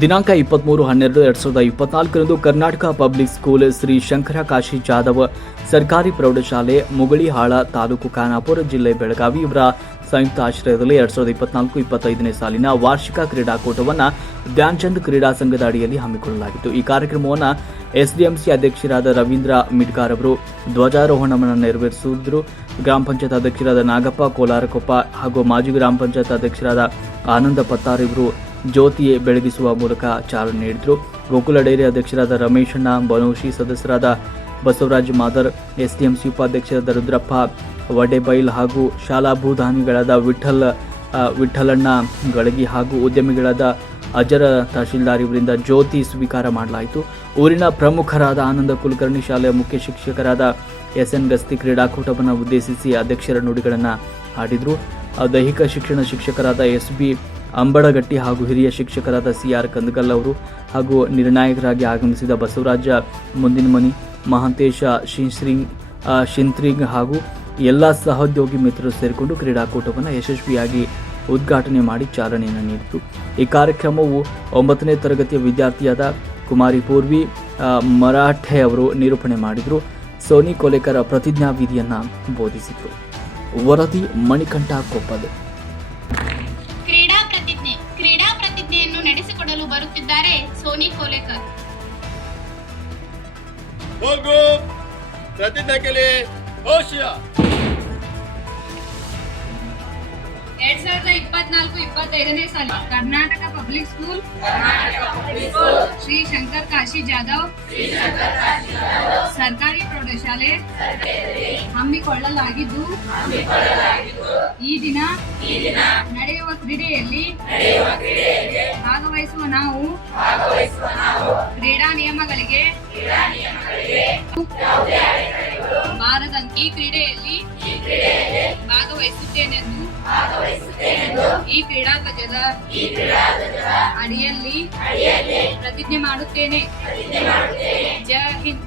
ದಿನಾಂಕ ಇಪ್ಪತ್ಮೂರು ಹನ್ನೆರಡು ಎರಡು ಸಾವಿರದ ಇಪ್ಪತ್ನಾಲ್ಕರಂದು ಕರ್ನಾಟಕ ಪಬ್ಲಿಕ್ ಸ್ಕೂಲ್ ಶ್ರೀ ಶಂಕರ ಕಾಶಿ ಜಾಧವ ಸರ್ಕಾರಿ ಪ್ರೌಢಶಾಲೆ ಮುಗಳಿಹಾಳ ತಾಲೂಕು ಖಾನಾಪುರ ಜಿಲ್ಲೆ ಬೆಳಗಾವಿ ಇವರ ಸಂಯುಕ್ತ ಆಶ್ರಯದಲ್ಲಿ ಎರಡ್ ಸಾವಿರದ ಇಪ್ಪತ್ನಾಲ್ಕು ಇಪ್ಪತ್ತೈದನೇ ಸಾಲಿನ ವಾರ್ಷಿಕ ಕ್ರೀಡಾಕೂಟವನ್ನು ಧ್ಯಾನ್ಚಂದ್ ಕ್ರೀಡಾ ಸಂಘದ ಅಡಿಯಲ್ಲಿ ಹಮ್ಮಿಕೊಳ್ಳಲಾಗಿತ್ತು. ಈ ಕಾರ್ಯಕ್ರಮವನ್ನು ಎಸ್ಡಿಎಂಸಿ ಅಧ್ಯಕ್ಷರಾದ ರವೀಂದ್ರ ಮಿಡ್ಕಾರ್ ಅವರು ಧ್ವಜಾರೋಹಣವನ್ನು ನೆರವೇರಿಸಿದ್ರು. ಗ್ರಾಮ ಪಂಚಾಯತ್ ಅಧ್ಯಕ್ಷರಾದ ನಾಗಪ್ಪ ಕೋಲಾರಕೊಪ್ಪ ಹಾಗೂ ಮಾಜಿ ಗ್ರಾಮ ಪಂಚಾಯತ್ ಅಧ್ಯಕ್ಷರಾದ ಆನಂದ ಪತ್ತಾರ್ ಇವರು ಜ್ಯೋತಿ ಬೆಳಗಿಸುವ ಮೂಲಕ ಚಾಲನೆ ನೀಡಿದರು. ಗೋಕುಲ ಡೈರಿ ಅಧ್ಯಕ್ಷರಾದ ರಮೇಶಣ್ಣ ಬನೋಶಿ ಸದಸ್ಯರಾದ ಬಸವರಾಜ್ ಮಾದರ್, ಎಸ್ಡಿಎಂಸಿ ಉಪಾಧ್ಯಕ್ಷರಾದ ರುದ್ರಪ್ಪ ವಡೆಬೈಲ್ ಹಾಗೂ ಶಾಲಾ ಭೂದಾನಿಗಳಾದ ವಿಠಲ್ ವಿಠಲಣ್ಣ ಗಳಗಿ ಹಾಗೂ ಉದ್ಯಮಿಗಳಾದ ಅಜರ ತಹಶೀಲ್ದಾರ್ ಇವರಿಂದ ಜ್ಯೋತಿ ಸ್ವೀಕಾರ ಮಾಡಲಾಯಿತು. ಊರಿನ ಪ್ರಮುಖರಾದ ಆನಂದ ಕುಲಕರ್ಣಿ ಶಾಲೆಯ ಮುಖ್ಯ ಶಿಕ್ಷಕರಾದ ಎಸ್ ಎನ್ ಗಸ್ತಿ ಕ್ರೀಡಾಕೂಟವನ್ನು ಉದ್ದೇಶಿಸಿ ಅಧ್ಯಕ್ಷರ ನುಡಿಗಳನ್ನು ಆಡಿದರು ದೈಹಿಕ ಶಿಕ್ಷಣ ಶಿಕ್ಷಕರಾದ ಎಸ್ ಬಿ ಅಂಬಡಗಟ್ಟಿ ಹಾಗೂ ಹಿರಿಯ ಶಿಕ್ಷಕರಾದ ಸಿ ಆರ್ ಕಂದಗಲ್ ಅವರು ಹಾಗೂ ನಿರ್ಣಾಯಕರಾಗಿ ಆಗಮಿಸಿದ ಬಸವರಾಜ ಮುಂದಿನಮನಿ ಮಹಾಂತೇಶ ಶಿನ್ಶ್ರಿಂಗ್ ಆ, ಶಿಂತ್ರಿಂಗ್ ಹಾಗೂ ಎಲ್ಲ ಸಹೋದ್ಯೋಗಿ ಮಿತ್ರರು ಸೇರಿಕೊಂಡು ಕ್ರೀಡಾಕೂಟವನ್ನು ಯಶಸ್ವಿಯಾಗಿ ಉದ್ಘಾಟನೆ ಮಾಡಿ ಚಾಲನೆಯನ್ನು ನೀಡಿತು. ಈ ಕಾರ್ಯಕ್ರಮವು ಒಂಬತ್ತನೇ ತರಗತಿಯ ವಿದ್ಯಾರ್ಥಿಯಾದ ಕುಮಾರಿ ಪೂರ್ವಿ ಮರಾಠೆ ಅವರು ನಿರೂಪಣೆ ಮಾಡಿದರು. ಸೋನಿ ಕೊಲೆಕರ ಪ್ರತಿಜ್ಞಾ ವಿಧಿಯನ್ನು ಬೋಧಿಸಿದರು ವರದಿ ಮಣಿಕಂಠ ಕೊಪ್ಪದ. ಬರುತ್ತಿದ್ದಾರೆ. ಸೋನಿ ಕೋಲೇಕರ್. ಹೋಗು. ಪ್ರತಿಜ್ಞೆ ಕೇಳಿ ಹೋಶಿಯ ಎರಡ್ ಸಾವಿರದ ಇಪ್ಪತ್ನಾಲ್ಕು, ಇಪ್ಪತ್ತೈದನೇ ಸಾಲಿ. Karnataka public school. Shri Shankar Kashi Jadhav. ಸರ್ಕಾರಿ ಪ್ರೌಢಶಾಲೆ. ಹಮ್ಮಿಕೊಳ್ಳಲಾಗಿದ್ದು, ಈ ದಿನ ನಡೆಯುವ ಕ್ರೀಡೆಯಲ್ಲಿ ಭಾಗವಹಿಸುವ ನಾವು ಕ್ರೀಡಾ ನಿಯಮಗಳಿಗೆ ಬಾರದಂತೆ ಈ ಕ್ರೀಡೆಯಲ್ಲಿ ಭಾಗವಹಿಸುತ್ತೇನೆಂದು ಈ ಕ್ರೀಡಾ ಧ್ವಜದ ಅಡಿಯಲ್ಲಿ ಪ್ರತಿಜ್ಞೆ ಮಾಡುತ್ತೇನೆ. ಜೈ Hind.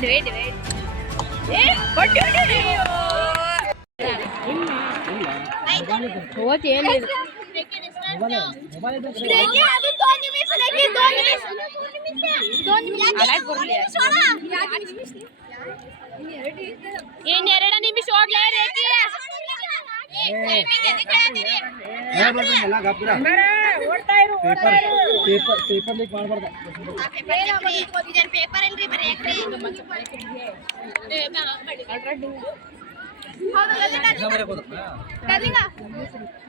wait, wait, wait. Eh, what do you do? ಇನ್ನೆರಡು ನಿಮಿಷ ಓಡ್ಲೇ ರೇಖೆ ಪೇಪರ್ ಪೇಪರ್ ಲೀಕ್ ಮಾಡಬಾರ್ದು ಪೇಪರ್ ಎಲ್ರಿ ಬರೀ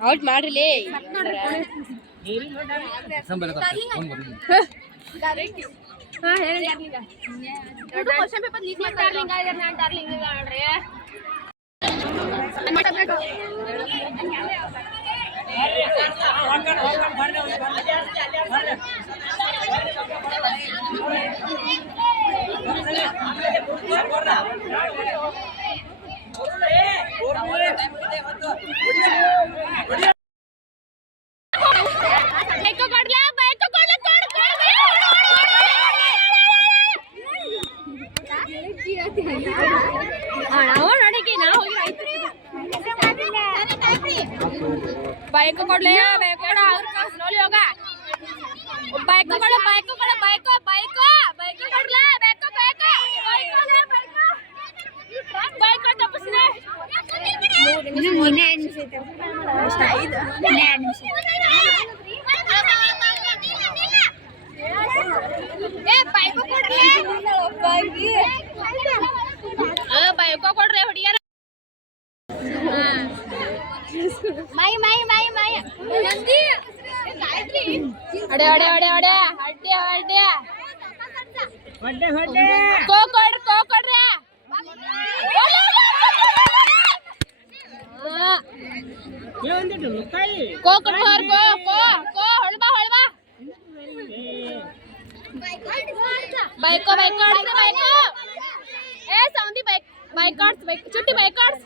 ಔಟ್ ಮಾಡ್ರಿ ಕ್ವಶನ್ ಪೇಪರ್ ಲೀಕ್ ಡಾರ್ಲಿಂಗ್ ನಾನು ಡಾರ್ಲಿಂಗ್ ನೋಡ್ರಿ ಬೈಕ್ ಬೈಕ್ ಕೊಡ್ಲಿ ಬೈಕ್ ಕೊಡ ಅವ್ರ ಸ್ಲೋಲಿ ಹೋಗ ಬೈಕ್ ಕೊಡ ಬೈಕ್ ಕೊಡ ಬೈಕ್ ಬೈಕ್ ಅಡೆ ಅಡೆ ಅಡೆ ಅಡೆ ಅಡ್ಡೆ ಅಡ್ಡೆ ಕೋ ಕೊಡ್ರಿ ಕೋ ಕೊಡ್ರಿ ಕೋ ಕೊಡ್ರಿ ಅವ್ರ್ ಕೋ ಕೋ ಕೋ ಹೊಳ್ಬಾ ಹೊಳ್ಬಾ ಬೈಕೋ ಬೈಕ್ ಆಡ್ಸ್ ಬೈಕೋ ಏ ಸೌಂದಿ ಬೈಕ್ ಬೈಕ್ ಆಡ್ಸ್ ಬೈಕ್ ಚುಟ್ಟಿ ಬೈಕ್ ಆಡ್ಸ್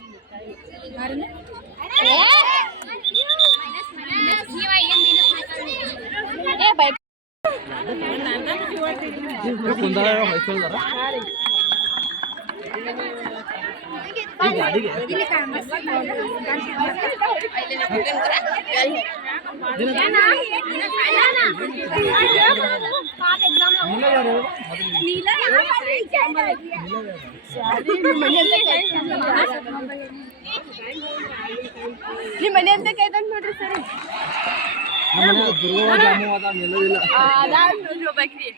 ನಿಮ್ಮ ಮನೆ ಅಂತ ನೋಡ್ರಿ ಸರಿ. ನಮ್ಮ ಮನೆ ದುರ್ಗವ್ವ ಜಾಮು ಅದ ನಿಲ್ಲೋದಿಲ್ಲ ಅದಾವ್ ನೋಡ್ರಿ ಒಬ್ಬಾಕಿ